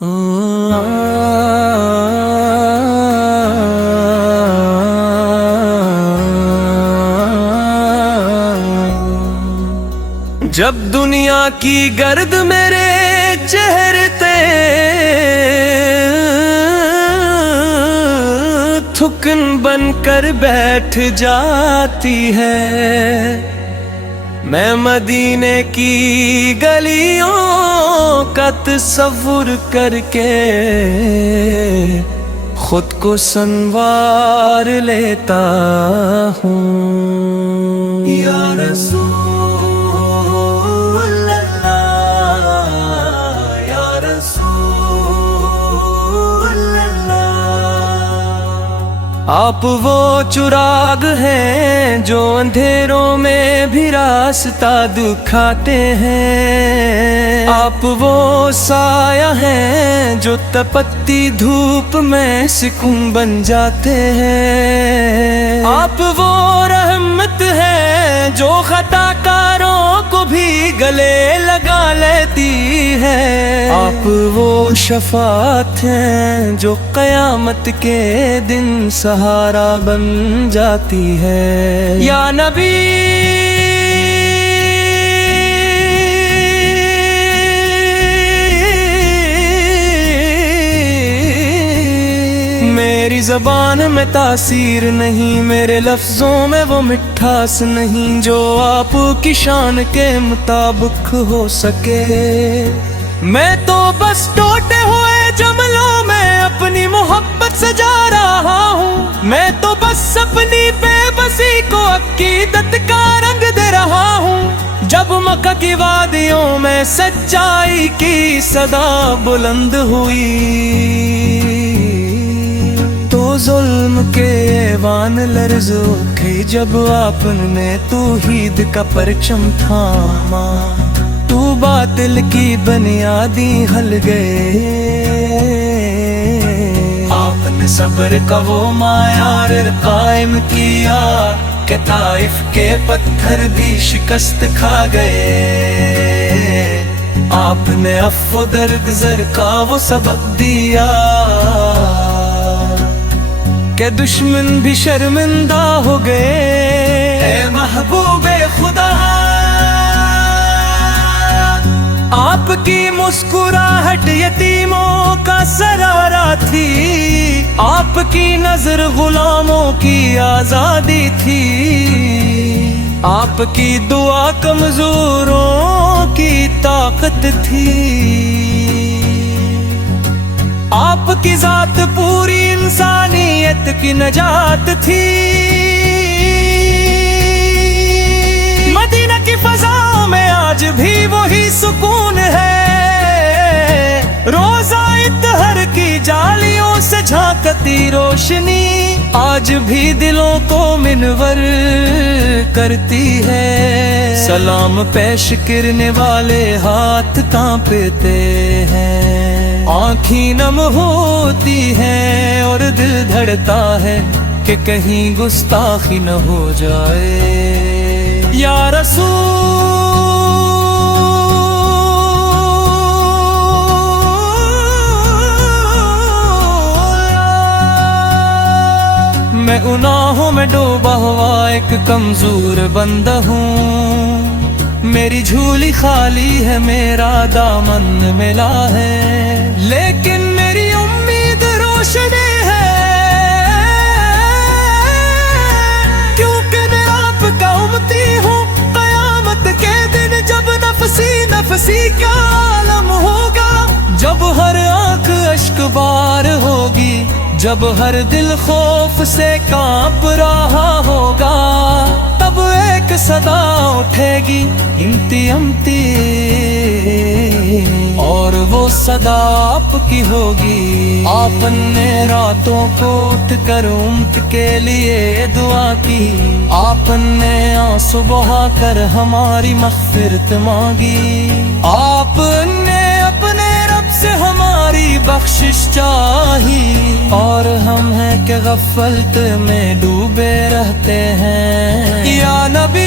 جب دنیا کی گرد میرے چہرے تے تھکن بن کر بیٹھ جاتی ہے، میں مدینے کی گلیوں کا تصور کر کے خود کو سنوار لیتا ہوں۔ یا رسول اللہ، یا رسول اللہ، آپ وہ چراغ ہیں جو اندھیروں میں بھی راستہ دکھاتے ہیں، آپ وہ سایہ ہیں جو تپتی دھوپ میں سکون بن جاتے ہیں، آپ وہ رحمت ہے جو خطا کاروں کو بھی گلے لگا لیتی ہے، آپ وہ شفاعت ہیں جو قیامت کے دن سہارا بن جاتی ہے۔ یا نبی میری زبان میں تاثیر نہیں، میرے لفظوں میں وہ مٹھاس نہیں جو آپ کی شان کے مطابق ہو سکے، میں تو بس ٹوٹے ہوئے جملوں میں اپنی محبت سجا رہا ہوں، میں تو بس اپنی بے بسی کو عقیدت کا رنگ دے رہا ہوں۔ جب مکہ کی وادیوں میں سچائی کی صدا بلند ہوئی تو ظلم کے ایوان لرز اٹھے، جب آپ نے توحید کا پرچم تھاما تو باطل کی بنیادی ہل گئے، آپ نے صبر کا وہ معیار قائم کیا کہ طائف کے پتھر بھی شکست کھا گئے، آپ نے عفو درگزر کا وہ سبق دیا کہ دشمن بھی شرمندہ ہو گئے۔ اے محبوب خدا، آپ کی مسکراہٹ یتیموں کا سرارا تھی، آپ کی نظر غلاموں کی آزادی تھی، آپ کی دعا کمزوروں کی طاقت تھی، آپ کی ذات پوری انسانیت کی نجات تھی۔ مدینہ کی فضاؤں میں آج بھی وہی سکون ہے، روزہ اطہر کی جالیوں سے جھانکتی روشنی آج بھی دلوں کو منور کرتی ہے، سلام پیش کرنے والے ہاتھ کانپتے ہیں، آنکھیں نم ہوتی ہیں اور دل دھڑتا ہے کہ کہیں گستاخی نہ ہو جائے۔ یا رسول، میں گناہوں میں ڈوبا ہوا ایک کمزور بندہ ہوں، میری جھولی خالی ہے، میرا دامن ملا ہے، لیکن میری امید روشن ہے، کیونکہ میں آپ کا امتی ہوں۔ قیامت کے دن جب نفسی نفسی کا عالم ہوگا، جب ہر آنکھ اشک بار ہوگی، جب ہر دل خوف سے کانپ رہا ہوگا، تب ایک صدا اٹھے گی امتی امتی، اور وہ صدا آپ کی ہوگی۔ آپ نے راتوں کو اٹھ کر امت کے لیے دعا کی، آپ نے آنسو بہا کر ہماری مغفرت مانگی، آپ نے اپنے رب سے ہماری بخشش چاہی، اور ہم ہیں کہ غفلت میں ڈوبے رہتے ہیں۔ یا نبی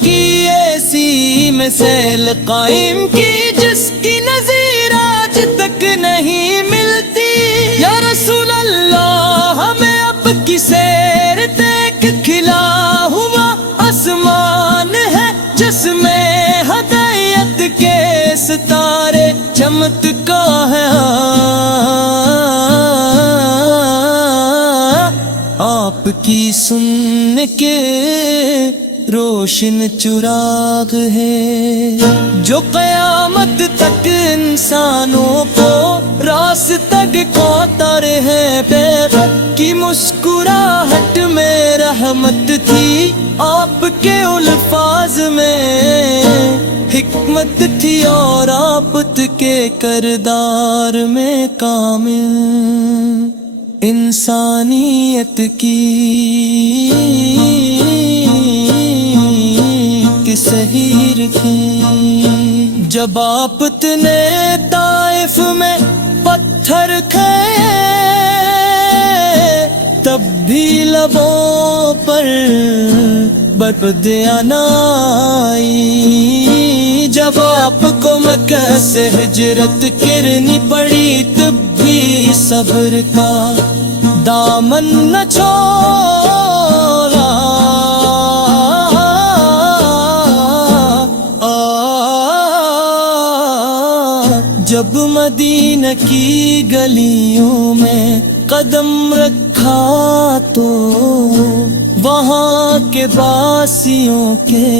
کی ایسی مثال قائم کی جس کی نظیر آج تک نہیں ملتی۔ یا رسول اللہ ہمیں اب کی سیر دیکھ کھلا ہوا آسمان ہے جس میں ہدایت کے ستارے چمکتا ہے۔ آپ کی سن کے روشن چراغ ہے جو قیامت تک انسانوں کو راستہ دکھاتا رہے۔ پیغمبر کی مسکراہٹ میں رحمت تھی، آپ کے الفاظ میں حکمت تھی، اور آپت کے کردار میں کامل انسانیت کی سحیر تھی۔ جب آپت نے طائف میں پتھر کھائے تب بھی لبوں پر بربدیاں نہ آئی۔ جب آپ کو مکہ سے ہجرت کرنی پڑی تب بھی صبر کا دامن نہ چھوڑا۔ جب مدینہ کی گلیوں میں قدم رکھا تو وہاں کے باسیوں کے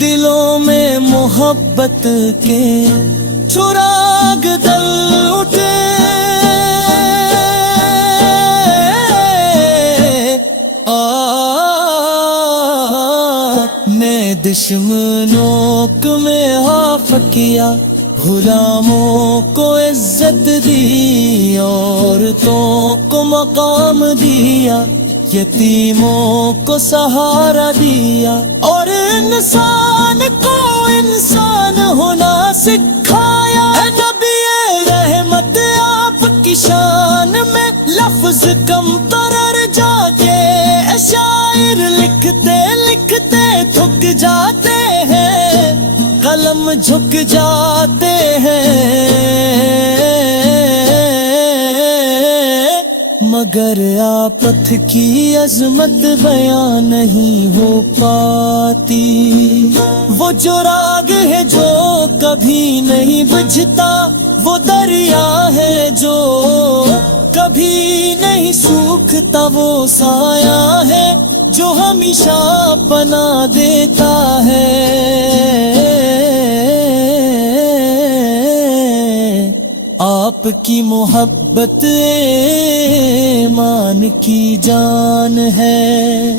دلوں میں محبت کے چراغ دل اٹھے۔ نے دشمنوں میں عفو کیا، غلاموں کو عزت دی، عورتوں کو مقام دیا، یتیموں کو سہارا دیا، اور انسان کو انسان ہونا سکھایا۔ اے نبی رحمت آپ کی شان میں لفظ کم تر جا کے شاعر لکھتے لکھتے تھک جاتے ہیں، قلم جھک جاتے ہیں، مگر آپت کی عظمت بیان نہیں ہو پاتی۔ وہ جو راگ ہے جو کبھی نہیں بجھتا، وہ دریا ہے جو کبھی نہیں سوکھتا، وہ سایہ ہے جو ہمیشہ پناہ دیتا ہے۔ آپ کی محبت ایمان کی جان ہے،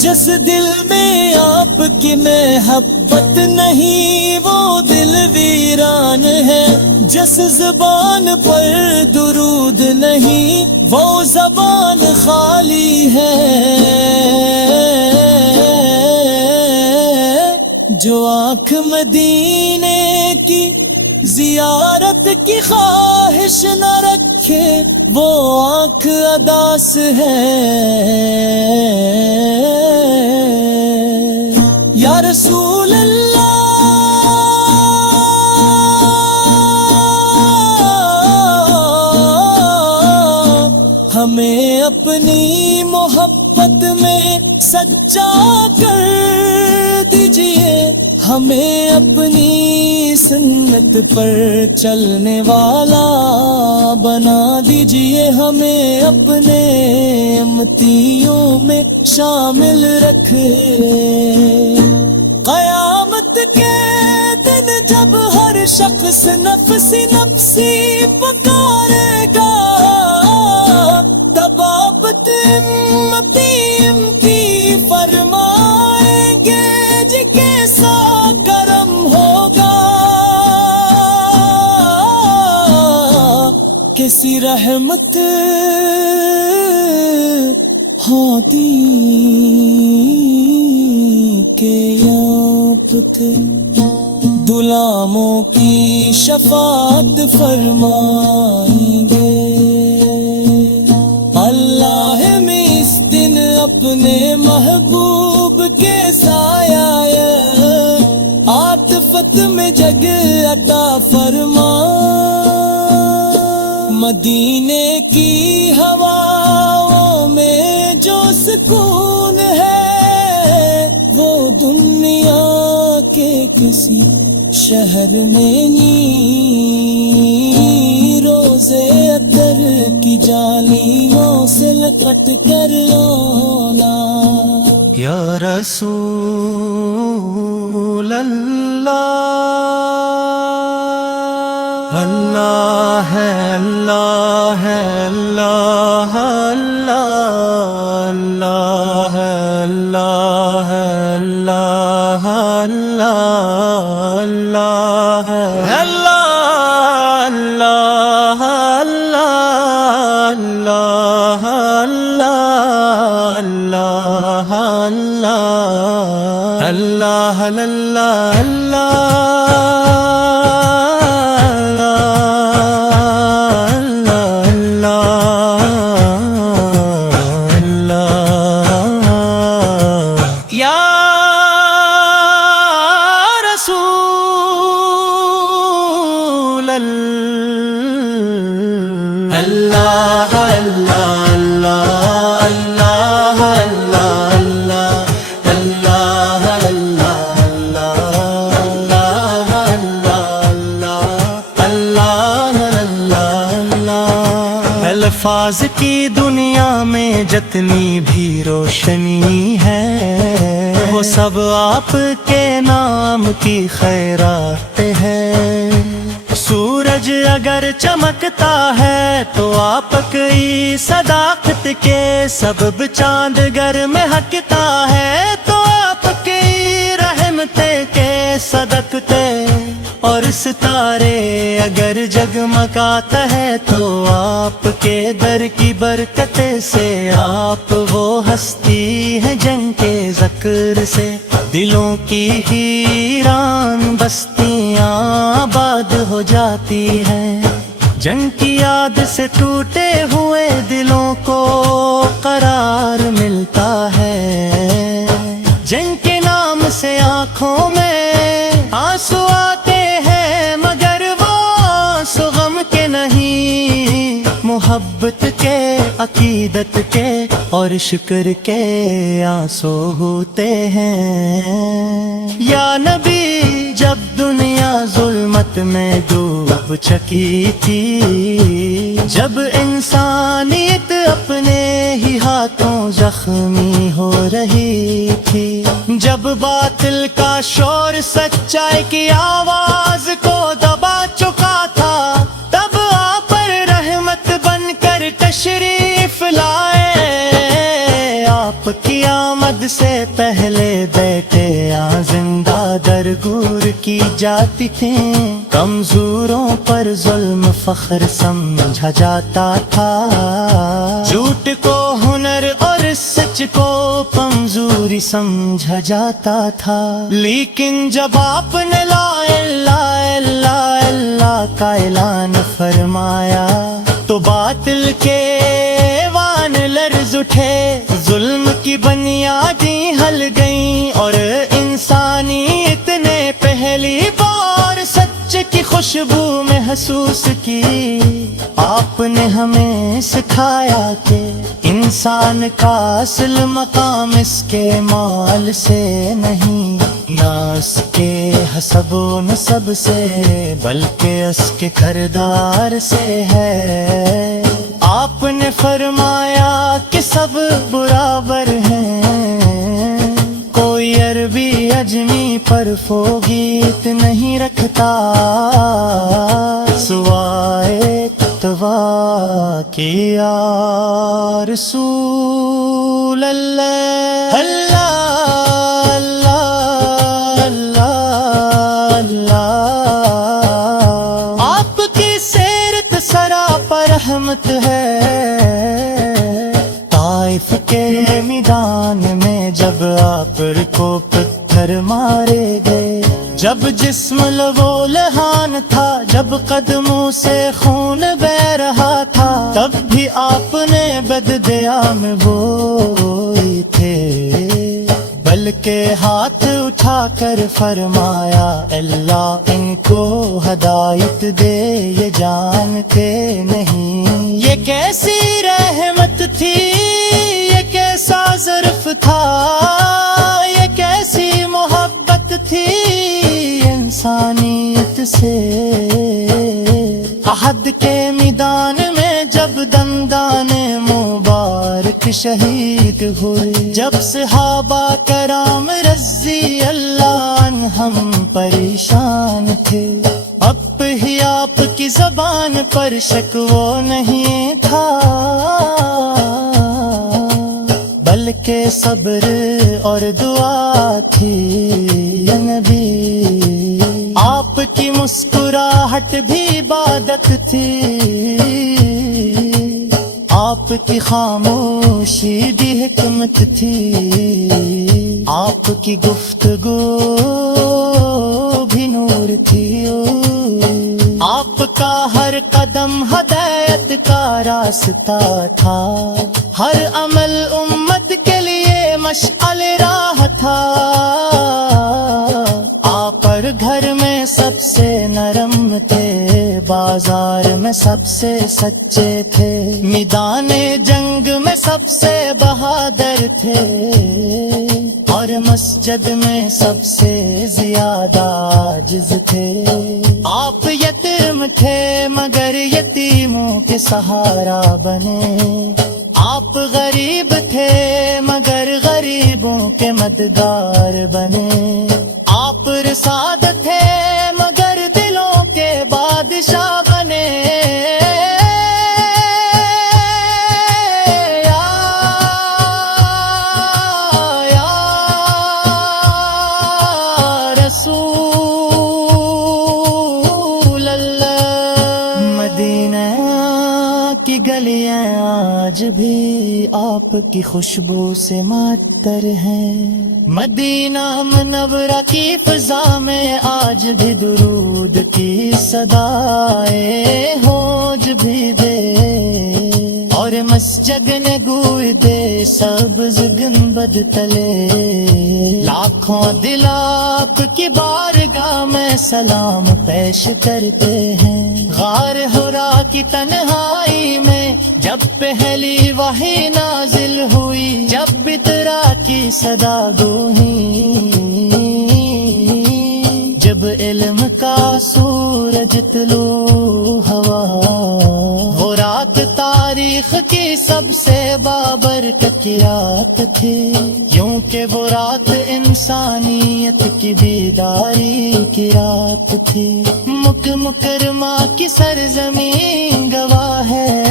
جس دل میں آپ کی محبت نہیں وہ دل ویران ہے، جس زبان پر درود نہیں وہ زبان خالی ہے، جو آنکھ مدینے کی زیارت کی خواہش نہ رکھے وہ آنکھ اداس ہے۔ یا رسول اللہ ہمیں اپنی محبت میں سچا کر دیجئے، ہمیں اپنی سنت پر چلنے والا بنا دیجئے، ہمیں اپنے امتیوں میں شامل رکھے۔ قیامت کے دن جب ہر شخص نفسی نفسی پکارے گا، تب آپ امتی امتی فرمائیں گے جی کیسا کرم ہوگا، کیسی رحمت ہوتی کہ آپ تھے، غلاموں کی شفاعت فرمائیں گے۔ اللہ میں اس دن اپنے محبوب کے سایہ فرما مدینے کی ہواؤں میں جو سکون ہے وہ دنیا کے کسی شہر میں نہیں. روزے عطر کی جالیوں سے لپٹ کر رونا یا رسول اللہ. اللہ ہے اللہ ہے اللہ اللہ ہے اللہ ہے اللہ اللہ ہے اللہ اللہ اللہ اللہ اللہ الفاظ کی دنیا میں جتنی بھی روشنی ہے وہ سب آپ کے نام کی خیرات ہے. سورج اگر چمکتا ہے تو آپ کی صداقت کے سبب، چاند گر مہکتا ہے تو آپ کی رحمتیں کے صدقتے، اور ستارے اگر جگمگاتا ہے تو آپ کے در کی برکت سے. آپ وہ ہستی ہے جن کے ذکر سے دلوں کی ویران بستیاں آباد ہو جاتی ہیں. جن کی یاد سے ٹوٹے ہوئے دلوں کو قرار ملتا ہے. جن کے نام سے آنکھوں میں آنسو آتے ہیں مگر وہ آنسو غم کے نہیں، محبت کے، عقیدت کے اور شکر کے آنسو ہوتے ہیں. یا نبی جب دنیا ظلمت میں ڈوب چکی تھی، جب انسانیت اپنے ہی ہاتھوں زخمی ہو رہی تھی، جب باطل کا شور سچائی کی آواز کو دبا چکا تھا، تب آپ پر رحمت بن کر تشریف لائے. آپ کی آمد سے پہلے بیٹے زندہ درگور کی جاتی تھیں. کمزوروں پر ظلم فخر سمجھا جاتا تھا، جھوٹ کو ہنر اور سچ کو کمزوری سمجھا جاتا تھا. لیکن جب آپ نے لا الہ الا اللہ کا اعلان فرمایا تو باطل کے وان لرز اٹھے، ظلم کی بنیادیں ہل گئیں اور انسانیت نے پہلی بار سچ کی خوشبو محسوس کی. آپ نے ہمیں سکھایا کہ انسان کا اصل مقام اس کے مال سے نہیں، نہ اس کے حسب و نسب سے، بلکہ اس کے کردار سے ہے. آپ نے فرمایا کہ سب برابر ہیں، کوئی عربی اجمی پر فوقیت نہیں رکھتا سوائے تقوی کی. یا رسول اللہ اللہ اللہ اللہ. آپ کی سیرت سراپا رحمت ہے. طائف کے میدان میں جب آپ کو پتھر مارے گئے، جب جسم لو لہان تھا، جب قدموں سے خون بہ رہا تھا، تب بھی آپ نے بددعا میں بوئے تھے. بل بلکہ ہاتھ اٹھا کر فرمایا اللہ ان کو ہدایت دے، یہ جانتے نہیں یہ کیسی رحمت تھی، یہ کیسا ظرف تھا، یہ کیسی محبت تھی انسانیت سے۔ احد کے میدان میں جب دندان مبارک شہید ہوئے، جب صحابہ کرام رضی اللہ عنہم پریشان تھے، اب ہی آپ کی زبان پر شک وہ نہیں تھا، بلکہ صبر اور دعا تھی یا نبی، آپ کی مسکراہٹ بھی عبادت تھی، آپ کی خاموشی بھی حکمت تھی، آپ کی گفتگو بھی نور تھی، آپ کا ہر قدم ہدایت کا راستہ تھا، ہر عمل امت کے لیے مشعل راہ تھا، آپ پر گھر میں سب سے نرم تھے، بازار میں سب سے سچے تھے، میدان جنگ میں سب سے بہادر تھے، اور مسجد میں سب سے زیادہ عاجز تھے، آپ یتیم تھے مگر یتیموں کے سہارا بنے، آپ غریب تھے مگر غریبوں کے مددگار بنے، آپ رساد تھے مگر دلوں کے بادشاہ بنے، یا رسول اللہ۔ مدینہ کی گلیاں آج بھی آپ کی خوشبو سے معطر ہیں، مدینہ منورہ کی فضا میں آج بھی درود کی صدائیں ہوج بھی دے، اور مسجد نے گوئی دے سبز گنبد تلے، لاکھوں دل آپ کی بارگاہ میں سلام پیش کرتے ہیں، غار حرا کی تنہائی میں جب پہلی وحی نازل ہوئی، جب اطرا کی صدا گونی، جب علم کا سورج طلوع ہوا، وہ رات تاریخ کی سب سے بابرکت کی رات تھی، یوں کہ وہ رات انسانیت کی بیداری کی رات تھی، مکرمہ کی سرزمین گواہ ہے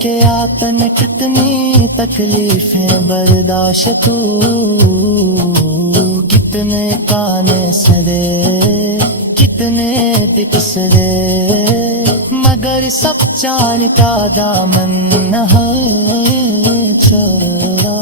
کہ آپ نے کتنی تکلیفیں برداشت، کتنے کانے سڑے، کتنے دل سڑے، مگر سب چاند کا دامن نہ چھوڑا۔